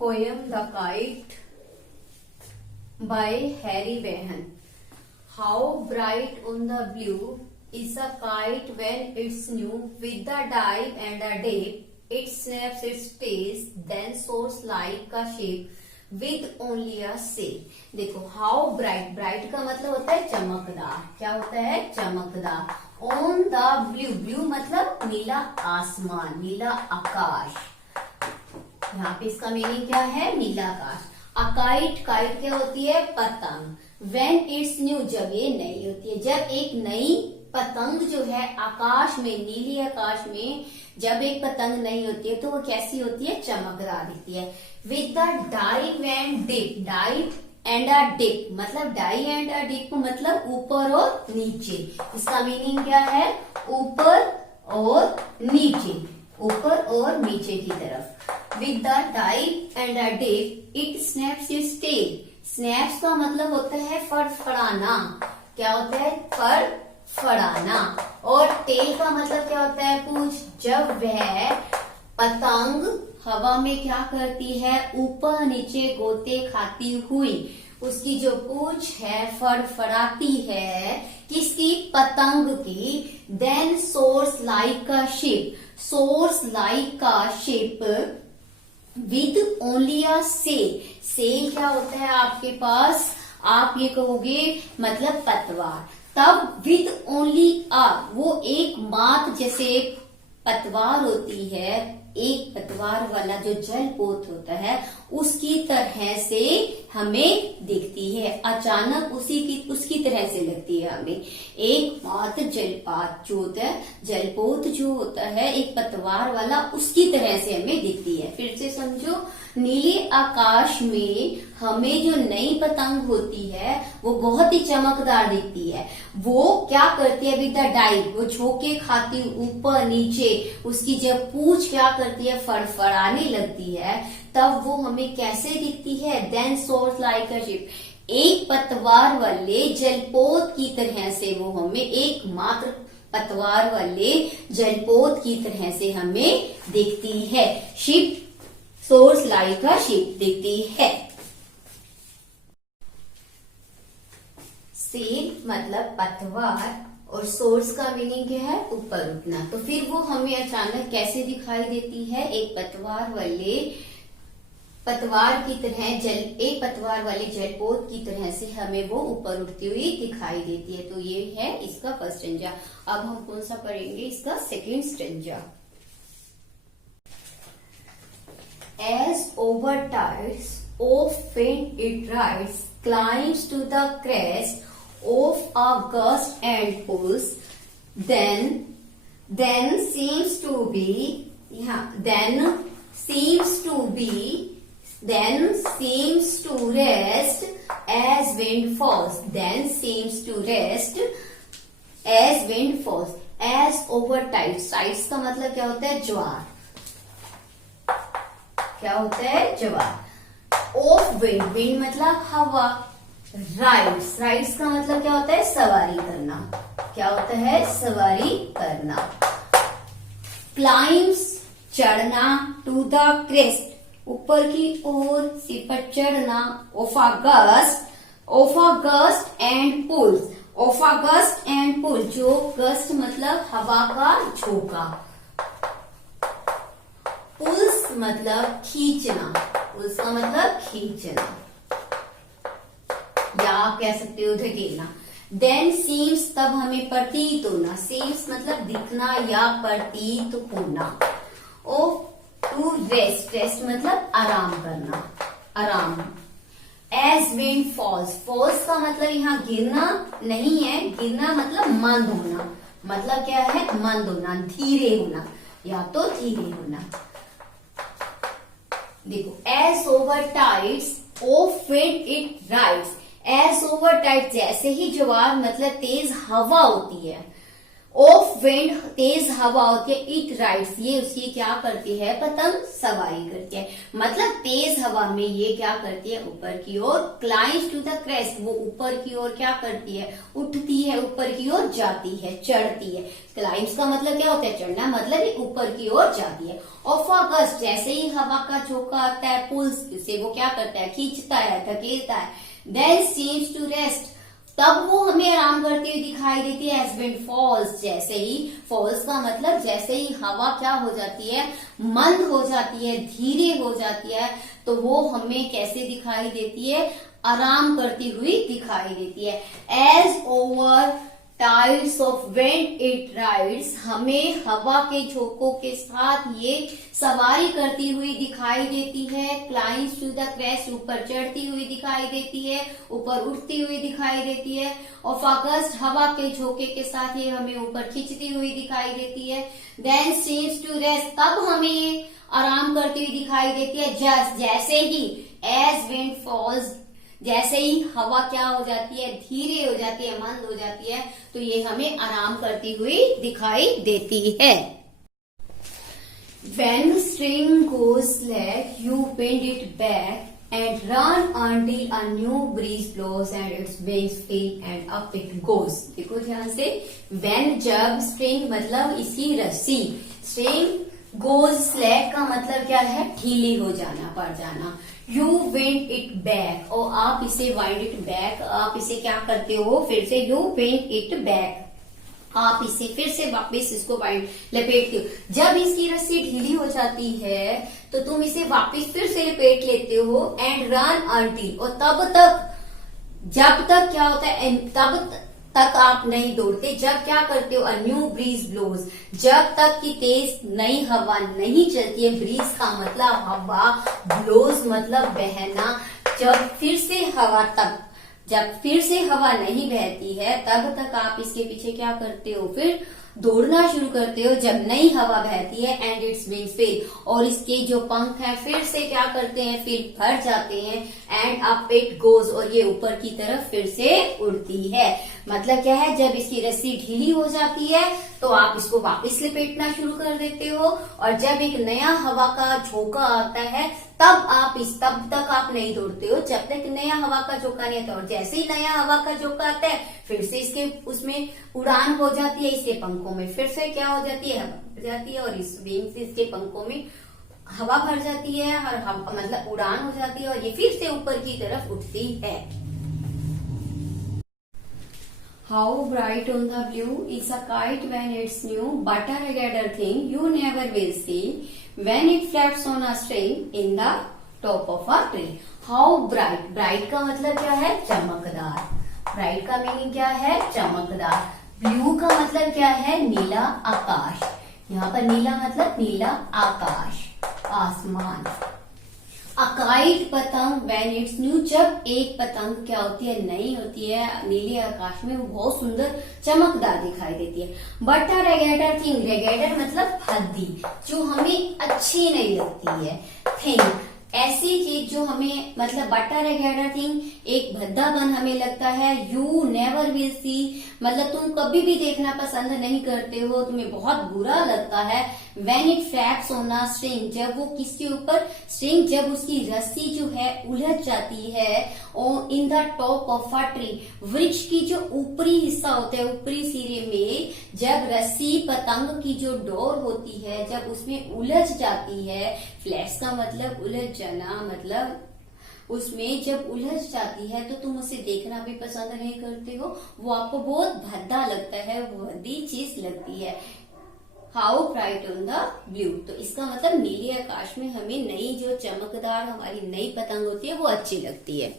Poem The Kite by Harry Vaughan. How bright on the blue is a kite when it's new, with a dive and a dip, it snaps its tail, then soars like a ship with only a sail. देखो how bright, bright का मतलब होता है चमकदार. क्या होता है? चमकदार. On the blue, blue मतलब नीला आसमान, नीला आकाश. यहाँ पे इसका मीनिंग क्या है? नीला आकाश. अ काइट, काइट क्या होती है? पतंग. When it's new, जब ये नई होती है. जब एक नई पतंग जो है आकाश में, नीली आकाश में जब एक पतंग नई होती है तो वो कैसी होती है? चमकदार दिखती है. With the dive and dip, dive and a dip मतलब डाई एंड अ डिप मतलब ऊपर और नीचे. इसका मीनिंग क्या है? ऊपर और नीचे, ऊपर और नीचे की तरफ. With the dive and a dip it snaps its tail. Snaps का मतलब होता है फड़फड़ाना. क्या होता है? फड़फड़ाना. और टेल का मतलब क्या होता है? पूंछ. जब वह पतंग हवा में क्या करती है? ऊपर नीचे गोते खाती हुई उसकी जो पूंछ है फड़फड़ाती है. किसकी? पतंग की. Then soars like a ship, soars like a ship with only a sail. Sail क्या होता है आपके पास? आप ये कहोगे मतलब पतवार. तब विद ओनली अ, वो एक मात्र जैसे पतवार होती है, एक पतवार वाला जो जलपोत होता है उसकी तरह से हमें दिखती है. अचानक उसकी तरह से लगती है हमें. एक मात्र जलपात जो होता है, जलपोत जो होता है एक पतवार वाला, उसकी तरह से हमें दिखती है. फिर से समझो, नीले आकाश में हमें जो नई पतंग होती है वो बहुत ही चमकदार दिखती है. वो क्या करती है? विद द डाइव, वो झोंके खाती ऊपर नीचे, उसकी जब पूंछ क्या करती है? फड़फड़ाने लगती है. तब वो हमें कैसे दिखती है? Then soars like a ship, एक पतवार वाले जलपोत की तरह से वो हमें, एक मात्र पतवार वाले जलपोत की तरह से हमें दिखती है. Ship, soars like a ship दिखती है. सेल मतलब पतवार और सोर्स का मीनिंग क्या है? ऊपर उठना. तो फिर वो हमें अचानक कैसे दिखाई देती है? एक पतवार वाले पतवार की तरह, एक पतवार वाले जलपोत की तरह से हमें वो ऊपर उठती हुई दिखाई देती है. तो ये है इसका फर्स्ट स्टैंजा. अब हम कौन सा पढ़ेंगे? इसका second stanza. As over tides, often it rides, climbs to the crest of a gust and pulls, then seems to be, then seems to rest as wind falls. Then seems to rest as wind falls. As over tides, tides का मतलब क्या होता है? ज्वार. क्या होता है? ज्वार. Of wind, wind मतलब हवा. राइड्स, राइड्स का मतलब क्या होता है? सवारी करना. क्या होता है? सवारी करना. क्लाइम्स, चढ़ना. टू द क्रेस्ट, ऊपर की ओर, सिर पर चढ़ना. Of a gust and pulls, of a gust and pull, जो गस्ट मतलब हवा का झोंका. पुल्स मतलब खींचना. पुल्स का मतलब खींचना, या आप कह सकते हो धकेलना. देन सीम्स, तब हमें प्रतीत होना. सीम्स मतलब दिखना या प्रतीत होना. टू रेस्ट, रेस्ट मतलब आराम करना, आराम. एज विंड फॉल्स, फॉल्स का मतलब यहाँ गिरना नहीं है. गिरना मतलब मंद होना. मतलब क्या है? मंद होना, धीरे होना, या तो धीरे होना. देखो, as over tides of wind it rides. As over tide, जैसे ही ज्वार मतलब तेज हवा होती है, ऑफ विंड तेज हवा होती है, इट राइड्स, ये उसकी क्या करती है, पतंग सवारी करती है। मतलब तेज हवा में ये क्या करती है, ऊपर की ओर, क्लाइंब्स टू द क्रेस्ट, वो ऊपर की ओर क्या करती है, उठती है, ऊपर की ओर जाती है, चढ़ती है। क्लाइंब्स का मतलब क्या होता है, चढ़ना, मतलब ये ऊपर की ओर जाती है। ऑफ अ गस्ट, जैसे ही हवा का झोंका आता है, पुल्स से वो क्या करता है, खींचता है, धकेलता है। देन सीम्स टू रेस्ट, तब वो हमें आराम करती हुई दिखाई देती है। एज विंड फॉल्स, जैसे ही, फॉल्स का मतलब जैसे ही हवा क्या हो जाती है, मंद हो जाती है, धीरे हो जाती है, तो वो हमें कैसे दिखाई देती है, आराम करती हुई दिखाई देती है। As over tides of wind it rides, हमें हवा के झोंकों के साथ ये सवारी करती हुई दिखाई देती है। क्लाइंब्स टू द क्रेस्ट, ऊपर चढ़ती हुई दिखाई देती है, ऊपर उठती हुई दिखाई देती है। ऑफ अगस्ट, हवा के झोंके के साथ ये हमें ऊपर खींचती हुई दिखाई देती है। देन सीम्स टू रेस्ट, तब हमें आराम करती हुई दिखाई देती है। जस्ट, जैसे ही, एज विंड फॉल्स, जैसे ही हवा क्या हो जाती है, धीरे हो जाती है, मंद हो जाती है, तो ये हमें आराम करती हुई दिखाई देती है। When the string goes slack, you bend it back and run until a new breeze blows and its wings fill and up it goes. देखो ध्यान से, when, जब, string मतलब इसकी रस्सी, string goes slack का मतलब क्या है, ढीली हो जाना, पड़ जाना। You wind it back, और आप इसे wind it back, आप इसे क्या करते हो, फिर से you wind it back, आप इसे फिर से वापस इसको वाइंड, लपेटते हो। जब इसकी रस्सी ढीली हो जाती है तो तुम इसे वापस फिर से लपेट लेते हो। एंड रन अंटिल, और तब तक, जब तक क्या होता है, तब तक आप नहीं दौड़ते, जब क्या करते हो, अ न्यू ब्रीज ब्लोज, जब तक कि तेज नई हवा नहीं चलती है। ब्रीज का मतलब हवा, ब्लोज मतलब बहना, जब फिर से हवा, तब जब फिर से हवा नहीं बहती है तब तक आप इसके पीछे क्या करते हो, फिर दौड़ना शुरू करते हो। जब नई हवा बहती है, एंड इट्स विंग्स फिल, और इसके जो पंख हैं फिर से क्या करते हैं, फिर भर जाते हैं। एंड अप इट गोज, और ये ऊपर की तरफ फिर से उड़ती है। मतलब क्या है, जब इसकी रस्सी ढीली हो जाती है तो आप इसको वापस लपेटना शुरू कर देते हो, और जब एक नया हवा का झोंका आता है तब तक आप नहीं दौड़ते हो, जब तक नया हवा का झोंका नहीं आता। और जैसे ही नया हवा का झोंका आता है, फिर से इसके उसमें उड़ान हो जाती है, इसके पंखों में फिर से क्या हो जाती है, हवा भर जाती है, और इस विंग से इसके पंखों में हवा भर जाती है, और मतलब उड़ान हो जाती है, और ये फिर से ऊपर की तरफ उठती है। How bright on the blue is a kite when it's new, but a raggeder thing you never will see when it flaps on a string in the top of a tree. How bright, bright का मतलब क्या है, चमकदार। bright का meaning क्या है, चमकदार। Blue का मतलब क्या है, नीला आकाश। यहाँ पर नीला मतलब नीला आकाश, आसमान। अकाइट पतंग व्हेन इट्स न्यू, जब एक पतंग क्या होती है, नई होती है, नीले आकाश में वो बहुत सुंदर चमकदार दिखाई देती है। बट अ रेगेटर थिंग, रेगेटर मतलब फद्दी, जो हमें अच्छी नहीं लगती है। थिंग, ऐसी चीज जो हमें, मतलब बटर रेगेटर थिंग, एक भद्दापन हमें लगता है। यू नेवर विल सी, मतलब तुम कभी भी देखना पसंद नहीं करते हो, तुम्हें बहुत बुरा लगता है। When it flaps on a string, जब वो किसके ऊपर, स्ट्रिंग, जब उसकी रस्सी जो है उलझ जाती है। और in the top of a tree, वृक्ष की जो ऊपरी हिस्सा होता है, ऊपरी सिरे में जब रस्सी पतंग की जो डोर होती है, जब उसमें उलझ जाती है, फ्लैप्स का मतलब उलझ जाना, मतलब उसमें जब उलझ जाती है तो तुम उसे देखना भी पसंद नहीं करते हो, वो आपको बहुत भद्दा लगता है, वो भद्दी चीज लगती है। How bright on the blue, तो इसका मतलब नीले आकाश में हमें नई जो चमकदार हमारी नई पतंग होती है वो अच्छी लगती है।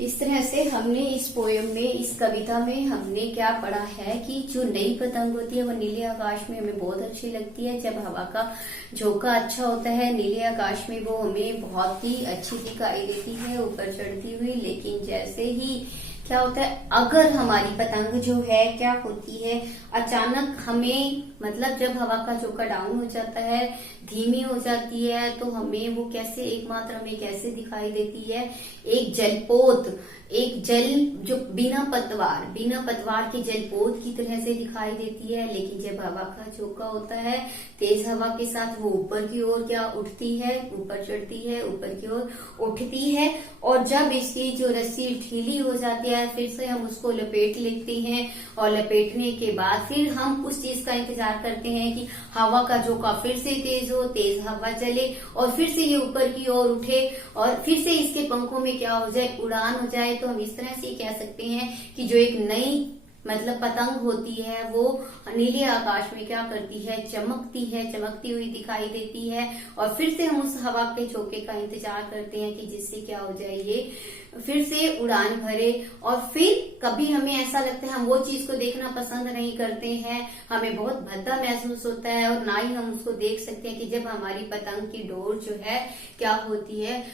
इस तरह से हमने इस पोयम में, इस कविता में हमने क्या पढ़ा है कि जो नई पतंग होती है वो नीले आकाश में हमें बहुत अच्छी लगती है। जब हवा का झोंका अच्छा होता है नीले आकाश में, वो हमें बहुत ही अच्छी दिखाई देती है ऊपर चढ़ती हुई। लेकिन जैसे ही क्या होता है, अगर हमारी पतंग जो है क्या होती है, अचानक हमें, मतलब जब हवा का झोंका डाउन हो जाता है, धीमी हो जाती है, तो हमें वो कैसे, एकमात्र हमें कैसे दिखाई देती है, एक जलपोत, एक जल जो बिना पतवार के जलपोत की तरह से दिखाई देती है, लेकिन जब हवा का झोंका होता है तेज हवा के साथ वो ऊपर की ओर क्या उठती है, ऊपर चढ़ती है, ऊपर की ओर उठती है। और जब इसकी जो रस्सी ढीली हो जाती है फिर से हम उसको लपेट लेते हैं, और लपेटने के बाद फिर हम उस चीज का इंतजार करते हैं कि हवा का झोंका फिर से तेज हो, तेज हवा चले और फिर से ये ऊपर की ओर उठे और फिर से इसके पंखों में क्या हो जाए, उड़ान हो जाए। तो हम इस तरह से कह सकते हैं कि जो एक नई मतलब पतंग होती है वो नीले आकाश में क्या करती है, चमकती हुई दिखाई देती है। और फिर से हम उस हवा के झोंके का इंतजार करते हैं कि जिससे क्या हो जाए, ये फिर से उड़ान भरे। और फिर कभी हमें ऐसा लगता है हम वो चीज को देखना पसंद नहीं करते हैं, हमें बहुत भद्दा महसूस होता है और ना ही हम उसको देख सकते हैं कि जब हमारी पतंग की डोर जो है क्या होती है,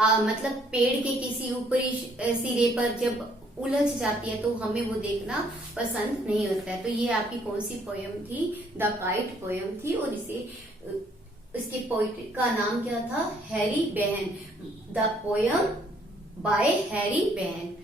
मतलब पेड़ के किसी ऊपरी सिरे पर जब उलझ जाती है तो हमें वो देखना पसंद नहीं होता है। तो ये आपकी कौन सी पोयम थी, द काइट पोयम थी, और इसके पोइट का नाम क्या था, Harry Ben, the poem bye Harry Ben.